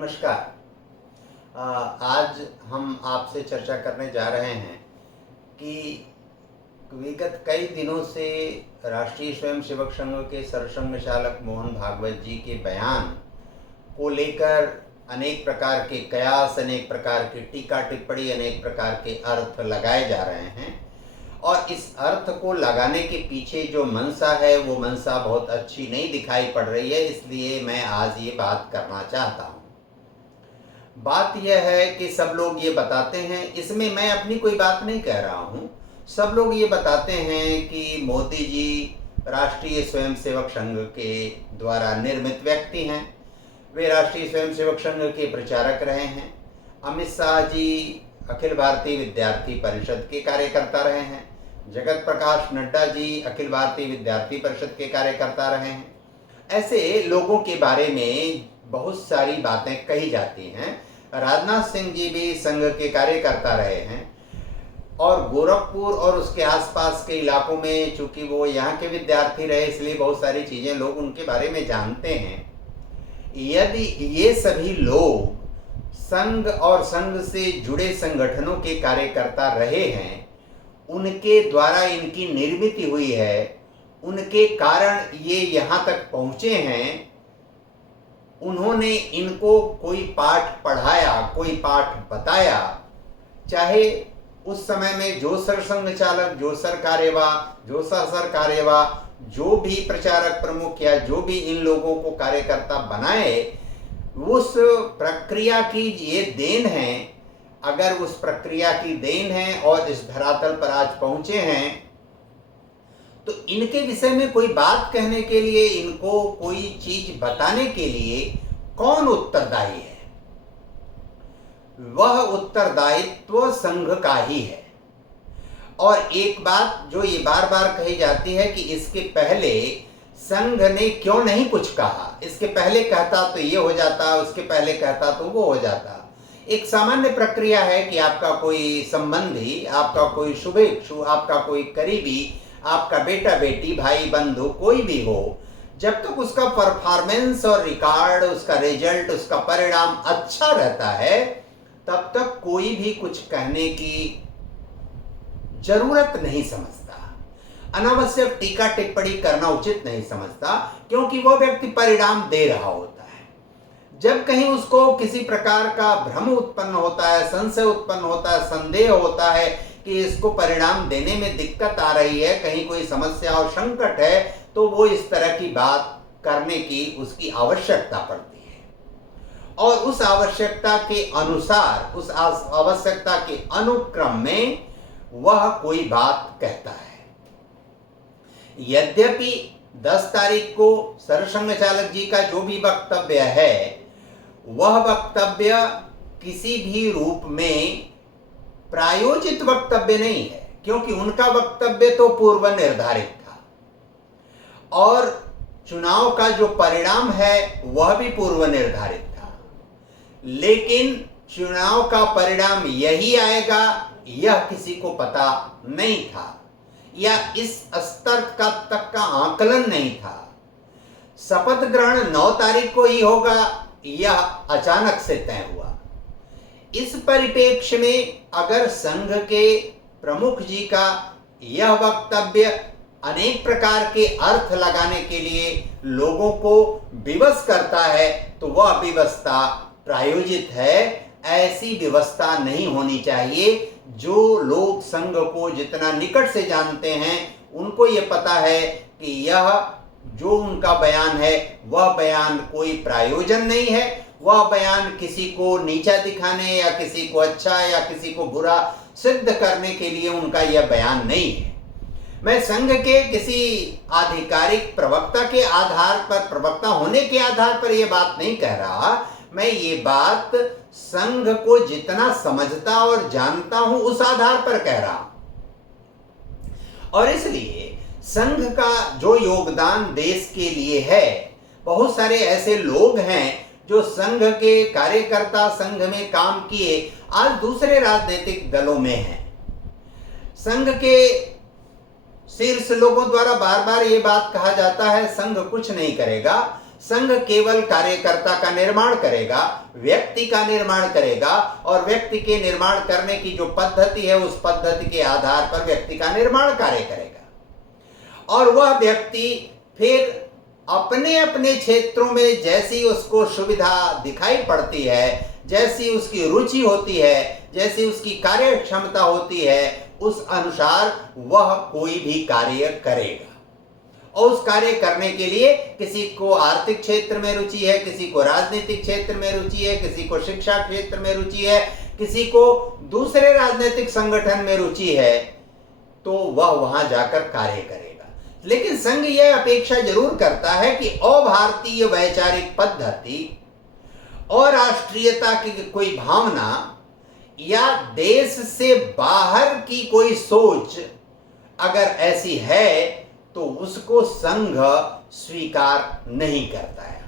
नमस्कार। आज हम आपसे चर्चा करने जा रहे हैं कि विगत कई दिनों से राष्ट्रीय स्वयंसेवक संघ के सरसंघ चालक मोहन भागवत जी के बयान को लेकर अनेक प्रकार के कयास, अनेक प्रकार की टीका टिप्पणी, अनेक प्रकार के अर्थ लगाए जा रहे हैं और इस अर्थ को लगाने के पीछे जो मंशा है वो मंशा बहुत अच्छी नहीं दिखाई पड़ रही है। इसलिए मैं आज ये बात करना चाहता हूँ। बात यह है कि सब लोग ये बताते हैं, इसमें मैं अपनी कोई बात नहीं कह रहा हूँ, सब लोग ये बताते हैं कि मोदी जी राष्ट्रीय स्वयंसेवक संघ के द्वारा निर्मित व्यक्ति हैं, वे राष्ट्रीय स्वयंसेवक संघ के प्रचारक रहे हैं। अमित शाह जी अखिल भारतीय विद्यार्थी परिषद के कार्यकर्ता रहे हैं, जगत प्रकाश नड्डा जी अखिल भारतीय विद्यार्थी परिषद के कार्यकर्ता रहे हैं। ऐसे लोगों के बारे में बहुत सारी बातें कही जाती हैं। राजनाथ सिंह जी भी संघ के कार्यकर्ता रहे हैं और गोरखपुर और उसके आसपास के इलाकों में चूंकि वो यहाँ के विद्यार्थी रहे इसलिए बहुत सारी चीज़ें लोग उनके बारे में जानते हैं। यदि ये सभी लोग संघ और संघ से जुड़े संगठनों के कार्यकर्ता रहे हैं, उनके द्वारा इनकी निर्मित हुई है, उनके कारण ये यहाँ तक पहुँचे हैं, उन्होंने इनको कोई पाठ पढ़ाया, कोई पाठ बताया, चाहे उस समय में जो सरसंघ चालक, जो सरकार्यवाह, जो सहसरकार्यवाह, जो भी प्रचारक प्रमुख या जो भी इन लोगों को कार्यकर्ता बनाए, उस प्रक्रिया की ये देन है। अगर उस प्रक्रिया की देन है और इस धरातल पर आज पहुंचे हैं तो इनके विषय में कोई बात कहने के लिए, इनको कोई चीज बताने के लिए कौन उत्तरदायी है? वह उत्तरदायित्व संघ का ही है। और एक बात जो ये बार बार कही जाती है कि इसके पहले संघ ने क्यों नहीं कुछ कहा, इसके पहले कहता तो ये हो जाता, उसके पहले कहता तो वो हो जाता। एक सामान्य प्रक्रिया है कि आपका कोई संबंधी, आपका कोई शुभेच्छु, आपका कोई करीबी, आपका बेटा बेटी, भाई बंधु, कोई भी हो, जब तक उसका परफॉर्मेंस और रिकॉर्ड, उसका रिजल्ट, उसका परिणाम अच्छा रहता है, तब तक कोई भी कुछ कहने की जरूरत नहीं समझता, अनावश्यक टीका टिप्पणी करना उचित नहीं समझता, क्योंकि वह व्यक्ति परिणाम दे रहा होता है। जब कहीं उसको किसी प्रकार का भ्रम उत्पन्न होता है, संशय उत्पन्न होता है, संदेह होता है कि इसको परिणाम देने में दिक्कत आ रही है, कहीं कोई समस्या और संकट है, तो वो इस तरह की बात करने की उसकी आवश्यकता पड़ती है और उस आवश्यकता के अनुसार, उस आवश्यकता के अनुक्रम में वह कोई बात कहता है। यद्यपि 10 तारीख को सरसंघ चालक जी का जो भी वक्तव्य है, वह वक्तव्य किसी भी रूप में प्रायोजित वक्तव्य नहीं है, क्योंकि उनका वक्तव्य तो पूर्व निर्धारित था और चुनाव का जो परिणाम है वह भी पूर्व निर्धारित था। लेकिन चुनाव का परिणाम यही आएगा यह किसी को पता नहीं था या इस स्तर का तक का आकलन नहीं था। शपथ ग्रहण 9 तारीख को ही होगा, यह अचानक से तय हुआ। इस परिप्रेक्ष्य में अगर संघ के प्रमुख जी का यह वक्तव्य अनेक प्रकार के अर्थ लगाने के लिए लोगों को विवश करता है, तो वह व्यवस्था प्रायोजित है। ऐसी व्यवस्था नहीं होनी चाहिए। जो लोग संघ को जितना निकट से जानते हैं उनको ये पता है कि यह जो उनका बयान है वह बयान कोई प्रायोजन नहीं है, वह बयान किसी को नीचा दिखाने या किसी को अच्छा या किसी को बुरा सिद्ध करने के लिए उनका यह बयान नहीं है। मैं संघ के किसी आधिकारिक प्रवक्ता के आधार पर, प्रवक्ता होने के आधार पर यह बात नहीं कह रहा, मैं ये बात संघ को जितना समझता और जानता हूं उस आधार पर कह रहा हूं। और इसलिए संघ का जो योगदान देश के लिए है, बहुत सारे ऐसे लोग हैं जो संघ के कार्यकर्ता, संघ में काम किए, आज दूसरे राजनीतिक दलों में हैं। संघ के शीर्ष लोगों द्वारा बार बार ये बात कहा जाता है संघ कुछ नहीं करेगा। संघ केवल कार्यकर्ता का निर्माण करेगा, व्यक्ति का निर्माण करेगा, और व्यक्ति के निर्माण करने की जो पद्धति है उस पद्धति के आधार पर व्यक्ति का निर्माण कार्य करेगा। और वह व्यक्ति फिर अपने अपने क्षेत्रों में जैसी उसको सुविधा दिखाई पड़ती है, जैसी उसकी रुचि होती है, जैसी उसकी कार्य क्षमता होती है, उस अनुसार वह कोई भी कार्य करेगा। और उस कार्य करने के लिए किसी को आर्थिक क्षेत्र में रुचि है, किसी को राजनीतिक क्षेत्र में रुचि है, किसी को शिक्षा क्षेत्र में रुचि है, किसी को दूसरे राजनीतिक संगठन में रुचि है, तो वह वहां जाकर कार्य करेगा। लेकिन संघ यह अपेक्षा जरूर करता है कि अभारतीय वैचारिक पद्धति और राष्ट्रीयता की कोई भावना या देश से बाहर की कोई सोच अगर ऐसी है तो उसको संघ स्वीकार नहीं करता है।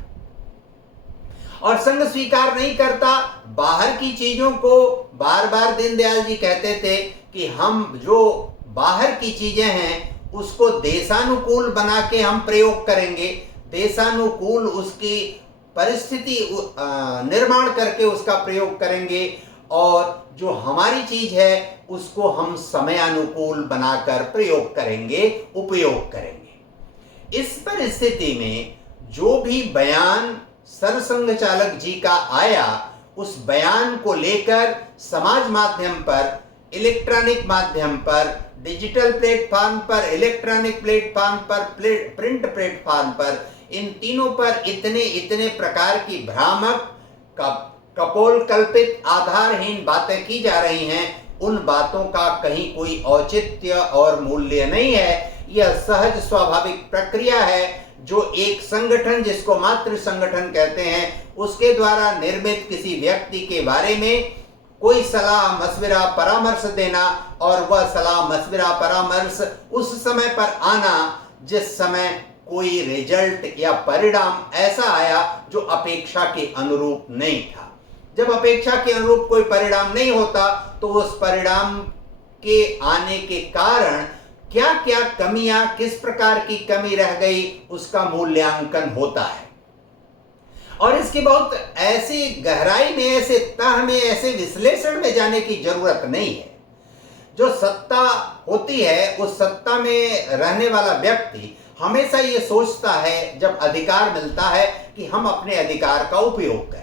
और संघ स्वीकार नहीं करता बाहर की चीजों को। बार बार दीनदयाल जी कहते थे कि हम जो बाहर की चीजें हैं उसको देशानुकूल बना के हम प्रयोग करेंगे, देशानुकूल उसकी परिस्थिति निर्माण करके उसका प्रयोग करेंगे, और जो हमारी चीज है उसको हम समयानुकूल बनाकर प्रयोग करेंगे, उपयोग करेंगे। इस परिस्थिति में जो भी बयान सरसंघ चालक जी का आया, उस बयान को लेकर समाज माध्यम पर, इलेक्ट्रॉनिक माध्यम पर, डिजिटल प्लेटफॉर्म पर, इलेक्ट्रॉनिक प्लेटफॉर्म पर, प्रिंट प्लेटफॉर्म पर, इन तीनों पर इतने प्रकार की भ्रामक कपोल कल्पित आधारहीन बातें की जा रही हैं। उन बातों का कहीं कोई औचित्य और मूल्य नहीं है। यह सहज स्वाभाविक प्रक्रिया है जो एक संगठन, जिसको मातृ संगठन कहते हैं, उसके द्वारा निर्मित किसी व्यक्ति के बारे में कोई सलाह मशविरा परामर्श देना, और वह सलाह मशविरा परामर्श उस समय पर आना जिस समय कोई रिजल्ट या परिणाम ऐसा आया जो अपेक्षा के अनुरूप नहीं था। जब अपेक्षा के अनुरूप कोई परिणाम नहीं होता तो उस परिणाम के आने के कारण क्या क्या कमियां, किस प्रकार की कमी रह गई, उसका मूल्यांकन होता है। और इसकी बहुत ऐसी गहराई में, ऐसे तह में, ऐसे विश्लेषण में जाने की जरूरत नहीं है। जो सत्ता होती है उस सत्ता में रहने वाला व्यक्ति हमेशा ये सोचता है जब अधिकार मिलता है कि हम अपने अधिकार का उपयोग करें।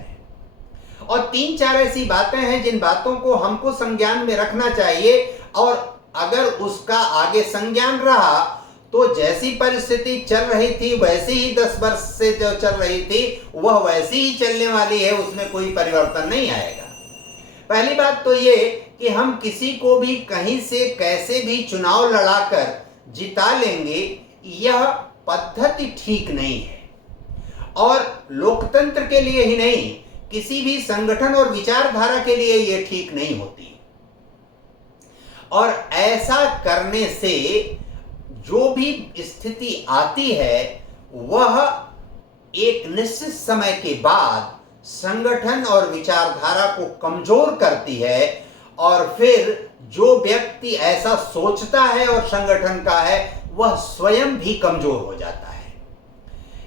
और 3-4 ऐसी बातें हैं जिन बातों को हमको संज्ञान में रखना चाहिए, और अगर उसका आगे संज्ञान रहा तो जैसी परिस्थिति चल रही थी वैसी ही 10 वर्ष से जो चल रही थी वह वैसी ही चलने वाली है, उसमें कोई परिवर्तन नहीं आएगा। पहली बात तो ये कि हम किसी को भी कहीं से कैसे भी चुनाव लड़ाकर जिता लेंगे, यह पद्धति ठीक नहीं है। और लोकतंत्र के लिए ही नहीं, किसी भी संगठन और विचारधारा के लिए यह ठीक नहीं होती। और ऐसा करने से जो भी स्थिति आती है वह एक निश्चित समय के बाद संगठन और विचारधारा को कमजोर करती है, और फिर जो व्यक्ति ऐसा सोचता है और संगठन का है वह स्वयं भी कमजोर हो जाता है।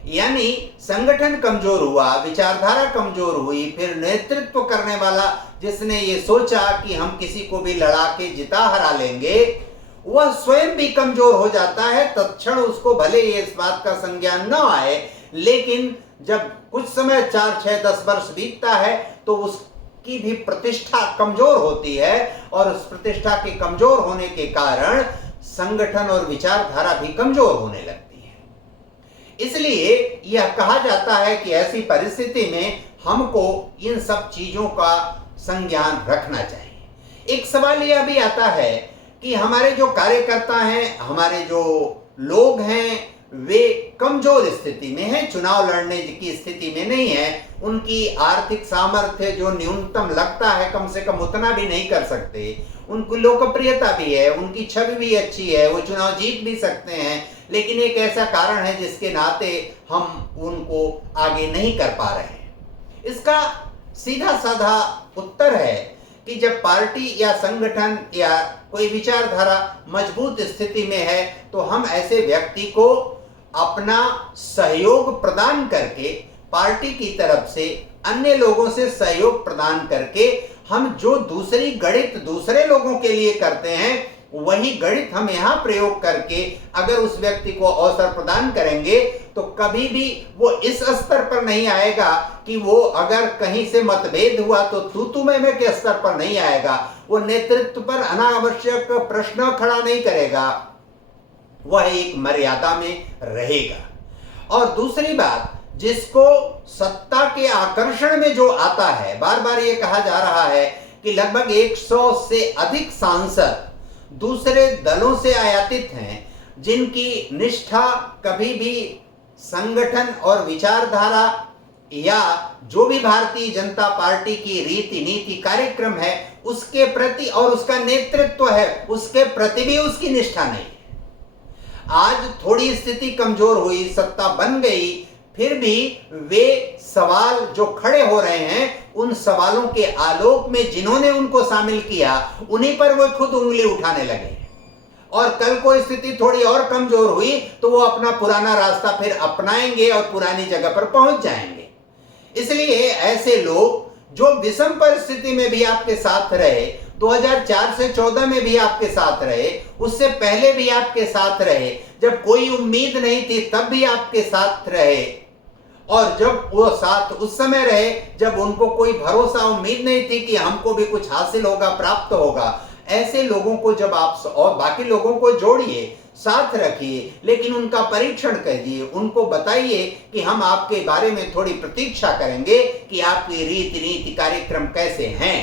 यानी संगठन कमजोर हुआ, विचारधारा कमजोर हुई, फिर नेतृत्व करने वाला जिसने ये सोचा कि हम किसी को भी लड़ा के जिता हरा लेंगे, वह स्वयं भी कमजोर हो जाता है। तत्क्षण उसको भले ये इस बात का संज्ञान न आए, लेकिन जब कुछ समय 4-6-10 वर्ष बीतता है तो उसकी भी प्रतिष्ठा कमजोर होती है, और उस प्रतिष्ठा के कमजोर होने के कारण संगठन और विचारधारा भी कमजोर होने लगती है। इसलिए यह कहा जाता है कि ऐसी परिस्थिति में हमको इन सब चीजों का संज्ञान रखना चाहिए। एक सवाल यह भी आता है कि हमारे जो कार्यकर्ता हैं, हमारे जो लोग हैं, वे कमजोर स्थिति में हैं, चुनाव लड़ने की स्थिति में नहीं है। उनकी आर्थिक सामर्थ्य जो न्यूनतम लगता है कम से कम उतना भी नहीं कर सकते। उनकी लोकप्रियता भी है, उनकी छवि भी अच्छी है, वो चुनाव जीत भी सकते हैं, लेकिन एक ऐसा कारण है जिसके नाते हम उनको आगे नहीं कर पा रहे हैं। इसका सीधा साधा उत्तर है कि जब पार्टी या संगठन या कोई विचारधारा मजबूत स्थिति में है तो हम ऐसे व्यक्ति को अपना सहयोग प्रदान करके, पार्टी की तरफ से अन्य लोगों से सहयोग प्रदान करके हम जो दूसरी गणित दूसरे लोगों के लिए करते हैं, वही गणित हम यहां प्रयोग करके अगर उस व्यक्ति को अवसर प्रदान करेंगे तो कभी भी वो इस स्तर पर नहीं आएगा कि वो अगर कहीं से मतभेद हुआ तो तू मैं के स्तर पर नहीं आएगा। वो नेतृत्व पर अनावश्यक प्रश्न खड़ा नहीं करेगा, वह एक मर्यादा में रहेगा। और दूसरी बात, जिसको सत्ता के आकर्षण में जो आता है, बार बार ये कहा जा रहा है कि लगभग 100 से अधिक सांसद दूसरे दलों से आयातित हैं, जिनकी निष्ठा कभी भी संगठन और विचारधारा या जो भी भारतीय जनता पार्टी की रीति नीति कार्यक्रम है उसके प्रति और उसका नेतृत्व है उसके प्रति भी उसकी निष्ठा नहीं है। आज थोड़ी स्थिति कमजोर हुई, सत्ता बन गई, फिर भी वे सवाल जो खड़े हो रहे हैं, उन सवालों के आलोक में जिन्होंने उनको शामिल किया, उन्हीं पर वो खुद उंगली उठाने लगे। और कल को स्थिति थोड़ी और कमजोर हुई तो वो अपना पुराना रास्ता फिर अपनाएंगे और पुरानी जगह पर पहुंच जाएंगे। इसलिए ऐसे लोग जो विषम परिस्थिति में भी आपके साथ रहे, 2004 से 14 में भी आपके साथ रहे, उससे पहले भी आपके साथ रहे, जब कोई उम्मीद नहीं थी तब भी आपके साथ रहे, और जब वो साथ उस समय रहे जब उनको कोई भरोसा उम्मीद नहीं थी कि हमको भी कुछ हासिल होगा, प्राप्त होगा, ऐसे लोगों को जब आप और बाकी लोगों को जोड़िए, साथ रखिए, लेकिन उनका परीक्षण करिए, उनको बताइए कि हम आपके बारे में थोड़ी प्रतीक्षा करेंगे कि आपकी रीति नीति कार्यक्रम कैसे हैं।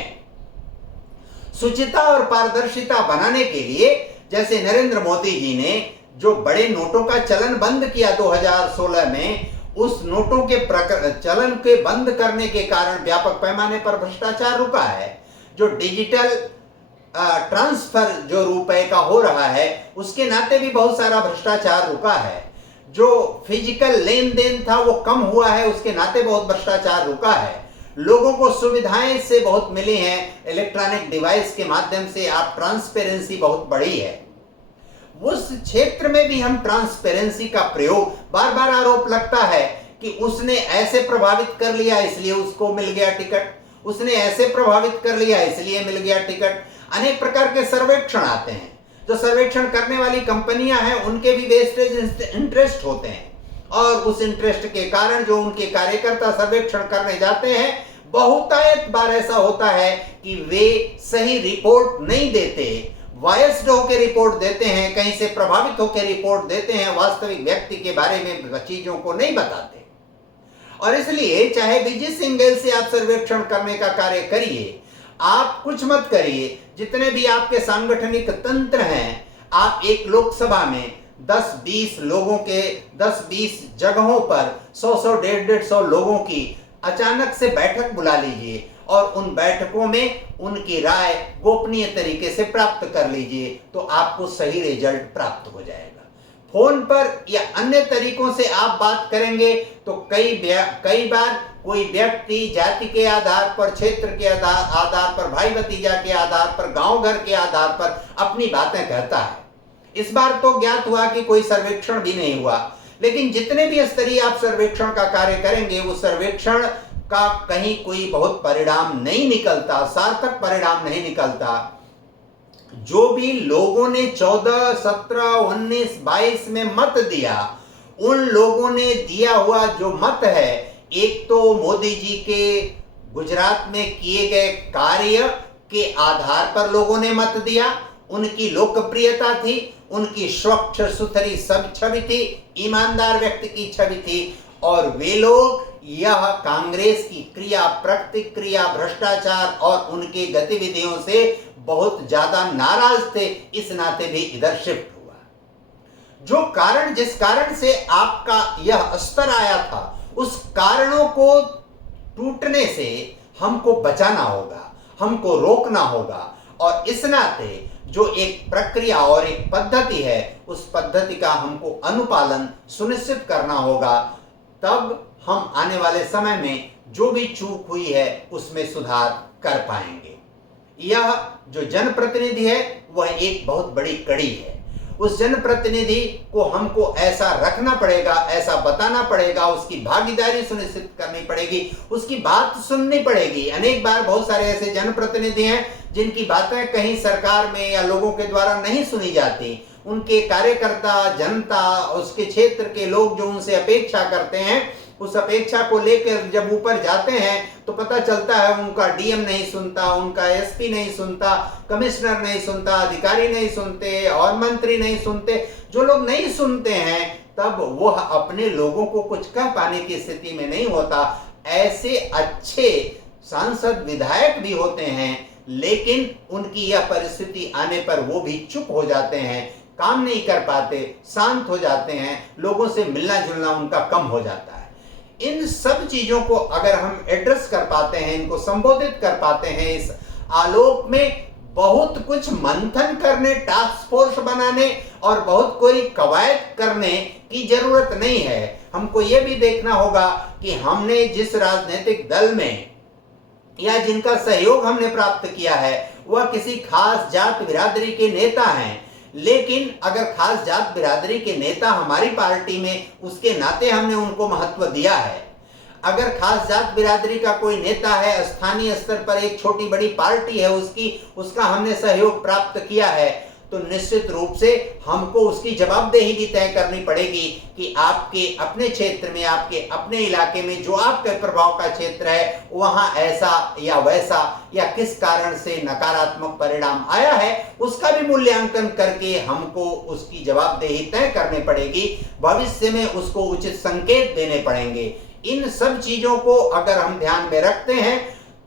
शुचिता और पारदर्शिता बनाने के लिए जैसे नरेंद्र मोदी जी ने जो बड़े नोटों का चलन बंद किया 2016 में, उस नोटों के चलन के बंद करने के कारण व्यापक पैमाने पर भ्रष्टाचार रुका है। जो डिजिटल ट्रांसफर जो रुपए का हो रहा है उसके नाते भी बहुत सारा भ्रष्टाचार रुका है। जो फिजिकल लेन देन था वो कम हुआ है, उसके नाते बहुत भ्रष्टाचार रुका है। लोगों को सुविधाएं से बहुत मिली हैं, इलेक्ट्रॉनिक डिवाइस के माध्यम से आप ट्रांसपेरेंसी बहुत बढ़ी है। उस क्षेत्र में भी हम ट्रांसपेरेंसी का प्रयोग, बार बार आरोप लगता है कि उसने ऐसे प्रभावित कर लिया इसलिए उसको मिल गया टिकट, उसने ऐसे प्रभावित कर लिया इसलिए मिल गया टिकट। अनेक प्रकार के सर्वेक्षण आते हैं, जो सर्वेक्षण करने वाली कंपनियां हैं उनके भी वेस्टेज इंटरेस्ट होते हैं, और उस इंटरेस्ट के कारण जो उनके कार्यकर्ता सर्वेक्षण करने जाते हैं, बहुतायत बार ऐसा होता है कि वे सही रिपोर्ट नहीं देते, वायस्ड होकर रिपोर्ट देते हैं, कहीं से प्रभावित होकर रिपोर्ट देते हैं, वास्तविक व्यक्ति के बारे में चीजों को नहीं बताते। और इसलिए चाहे भी जिस एंगल से आप सर्वेक्षण करने का कार्य करिए, आप कुछ मत करिए, जितने भी आपके सांगठनिक तंत्र हैं, आप एक लोकसभा में 10-20 लोगों के 10-20 जगहों पर 100-100, 150-150 लोगों की अचानक से बैठक बुला लीजिए और उन बैठकों में उनकी राय गोपनीय तरीके से प्राप्त कर लीजिए, तो आपको सही रिजल्ट प्राप्त हो जाएगा। फोन पर या अन्य तरीकों से आप बात करेंगे तो कई बार कोई व्यक्ति जाति के आधार पर, क्षेत्र के आधार पर, भाई भतीजा के आधार पर, गांव घर के आधार पर अपनी बातें कहता है। इस बार तो ज्ञात हुआ कि कोई सर्वेक्षण भी नहीं हुआ, लेकिन जितने भी स्तरीय आप सर्वेक्षण का कार्य करेंगे, वो सर्वेक्षण का कहीं कोई बहुत परिणाम नहीं निकलता, सार्थक परिणाम नहीं निकलता। जो भी लोगों ने 14, 17, 19, 22 में मत दिया, उन लोगों ने दिया हुआ जो मत है, एक तो मोदी जी के गुजरात में किए गए कार्य के आधार पर लोगों ने मत दिया, उनकी लोकप्रियता थी, उनकी स्वच्छ सुथरी सब छवि थी, ईमानदार व्यक्ति की छवि थी, और वे लोग यह कांग्रेस की क्रिया प्रतिक्रिया, भ्रष्टाचार और उनके गतिविधियों से बहुत ज्यादा नाराज थे। इस नाते भी इधर शिफ्ट हुआ। जो कारण, जिस कारण से आपका यह स्तर आया था, उस कारणों को टूटने से हमको बचाना होगा, हमको रोकना होगा, और इस नाते जो एक प्रक्रिया और एक पद्धति है, उस पद्धति का हमको अनुपालन सुनिश्चित करना होगा। तब हम आने वाले समय में जो भी चूक हुई है उसमें सुधार कर पाएंगे। यह जो जनप्रतिनिधि है वह एक बहुत बड़ी कड़ी है। उस जनप्रतिनिधि को हमको ऐसा रखना पड़ेगा, ऐसा बताना पड़ेगा, उसकी भागीदारी सुनिश्चित करनी पड़ेगी, उसकी बात सुननी पड़ेगी। अनेक बार बहुत सारे ऐसे जनप्रतिनिधि हैं जिनकी बातें कहीं सरकार में या लोगों के द्वारा नहीं सुनी जाती। उनके कार्यकर्ता, जनता, उसके क्षेत्र के लोग जो उनसे अपेक्षा करते हैं, उस अपेक्षा को लेकर जब ऊपर जाते हैं तो पता चलता है उनका डीएम नहीं सुनता, उनका एसपी नहीं सुनता, कमिश्नर नहीं सुनता, अधिकारी नहीं सुनते और मंत्री नहीं सुनते। जो लोग नहीं सुनते हैं तब वह अपने लोगों को कुछ कह पाने की स्थिति में नहीं होता। ऐसे अच्छे सांसद, विधायक भी होते हैं, लेकिन उनकी यह परिस्थिति आने पर वो भी चुप हो जाते हैं, काम नहीं कर पाते, शांत हो जाते हैं, लोगों से मिलना जुलना उनका कम हो जाता है। इन सब चीजों को अगर हम एड्रेस कर पाते हैं, इनको संबोधित कर पाते हैं, इस आलोक में बहुत कुछ मंथन करने, टास्क फोर्स बनाने और बहुत कोई कवायद करने की जरूरत नहीं है। हमको ये भी देखना होगा कि हमने जिस राजनीतिक दल में या जिनका सहयोग हमने प्राप्त किया है वह किसी खास जात बिरादरी के नेता हैं, लेकिन अगर खास जात बिरादरी के नेता हमारी पार्टी में, उसके नाते हमने उनको महत्व दिया है। अगर खास जात बिरादरी का कोई नेता है, स्थानीय स्तर पर एक छोटी बड़ी पार्टी है उसका हमने सहयोग प्राप्त किया है, तो निश्चित रूप से हमको उसकी जवाबदेही भी तय करनी पड़ेगी कि आपके अपने क्षेत्र में, आपके अपने इलाके में जो आपके प्रभाव का क्षेत्र है वहां ऐसा या वैसा या किस कारण से नकारात्मक परिणाम आया है, उसका भी मूल्यांकन करके हमको उसकी जवाबदेही तय करनी पड़ेगी। भविष्य में उसको उचित संकेत देने पड़ेंगे। इन सब चीजों को अगर हम ध्यान में रखते हैं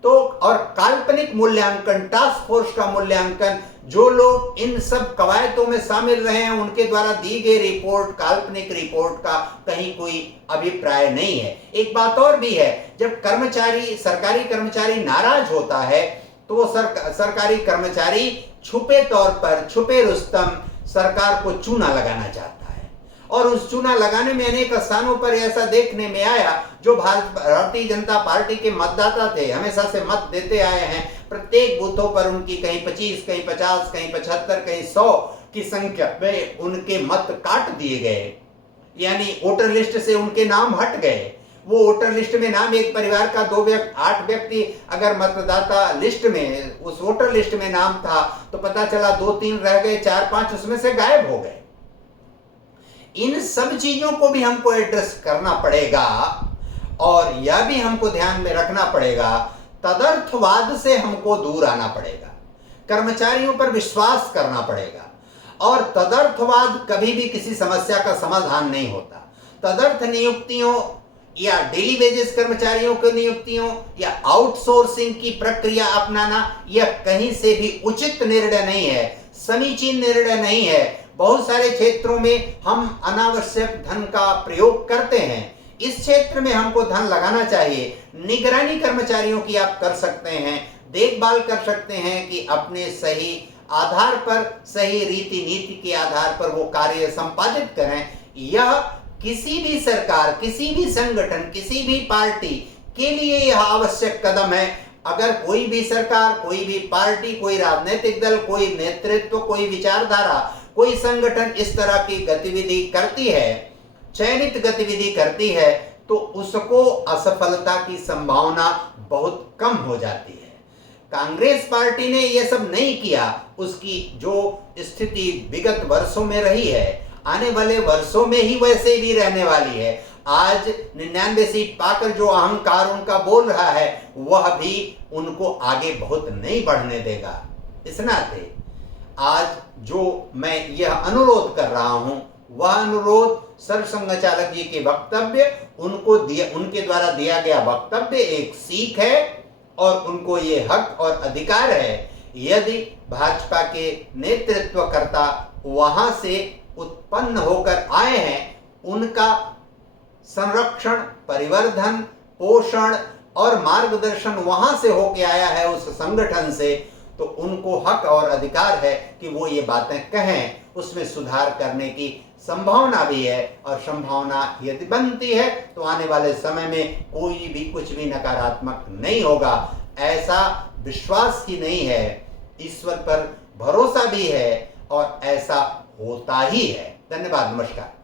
तो, और काल्पनिक मूल्यांकन, टास्क फोर्स का मूल्यांकन, जो लोग इन सब कवायदों में शामिल रहे हैं उनके द्वारा दी गई रिपोर्ट, काल्पनिक रिपोर्ट का कहीं कोई अभिप्राय नहीं है। एक बात और भी है, जब कर्मचारी, सरकारी कर्मचारी नाराज होता है तो वो सरकारी कर्मचारी छुपे तौर पर, छुपे रुस्तम सरकार को चूना लगाना चाहता है। और उस चूना लगाने में अनेक स्थानों पर ऐसा देखने में आया, जो भारतीय जनता पार्टी के मतदाता थे, हमेशा से मत देते आए हैं, प्रत्येक बूथों पर उनकी कहीं 25, कहीं 50, कहीं 75, कहीं 100 की संख्या में उनके मत काट दिए गए, यानी वोटर लिस्ट से उनके नाम हट गए। वो वोटर लिस्ट में नाम, एक परिवार का 8 व्यक्ति अगर मतदाता लिस्ट में, उस वोटर लिस्ट में नाम था, तो पता चला 2-3 रह गए, 4-5 उसमें से गायब हो गए। इन सब चीजों को भी हमको एड्रेस करना पड़ेगा और यह भी हमको ध्यान में रखना पड़ेगा, तदर्थवाद से हमको दूर आना पड़ेगा, कर्मचारियों पर विश्वास करना पड़ेगा। और तदर्थवाद कभी भी किसी समस्या का समाधान नहीं होता। तदर्थ नियुक्तियों या डेली वेजेस कर्मचारियों की नियुक्तियों या आउटसोर्सिंग की प्रक्रिया अपनाना यह कहीं से भी उचित निर्णय नहीं है, समीचीन निर्णय नहीं है। बहुत सारे क्षेत्रों में हम अनावश्यक धन का प्रयोग करते हैं, इस क्षेत्र में हमको धन लगाना चाहिए। निगरानी कर्मचारियों की आप कर सकते हैं, देखभाल कर सकते हैं कि अपने सही आधार पर, सही रीति नीति के आधार पर वो कार्य संपादित करें। यह किसी भी सरकार, किसी भी संगठन, किसी भी पार्टी के लिए यह आवश्यक कदम है। अगर कोई भी सरकार, कोई भी पार्टी, कोई राजनीतिक दल, कोई नेतृत्व, कोई विचारधारा, कोई संगठन इस तरह की गतिविधि करती है, चयनित गतिविधि करती है, तो उसको असफलता की संभावना बहुत कम हो जाती है। कांग्रेस पार्टी ने यह सब नहीं किया, उसकी जो स्थिति विगत वर्षों में रही है, आने वाले वर्षों में ही वैसे भी रहने वाली है। आज 99 सीट पाकर जो अहंकार उनका बोल रहा है, वह भी उनको आगे बहुत नहीं बढ़ने देगा। इस नाते आज जो मैं यह अनुरोध कर रहा हूं, वह अनुरोध सरसंघ चालक जी के वक्तव्य, उनके द्वारा दिया गया वक्तव्य एक सीख है और उनको ये हक और अधिकार है। यदि भाजपा के नेतृत्वकर्ता वहां से उत्पन्न होकर आए हैं, उनका संरक्षण, परिवर्धन, पोषण और मार्गदर्शन वहां से होके आया है, उस संगठन से, तो उनको हक और अधिकार है कि वो ये बातें कहें। उसमें सुधार करने की संभावना भी है, और संभावना यदि बनती है तो आने वाले समय में कोई भी कुछ भी नकारात्मक नहीं होगा, ऐसा विश्वास ही नहीं है, ईश्वर पर भरोसा भी है और ऐसा होता ही है। धन्यवाद, नमस्कार।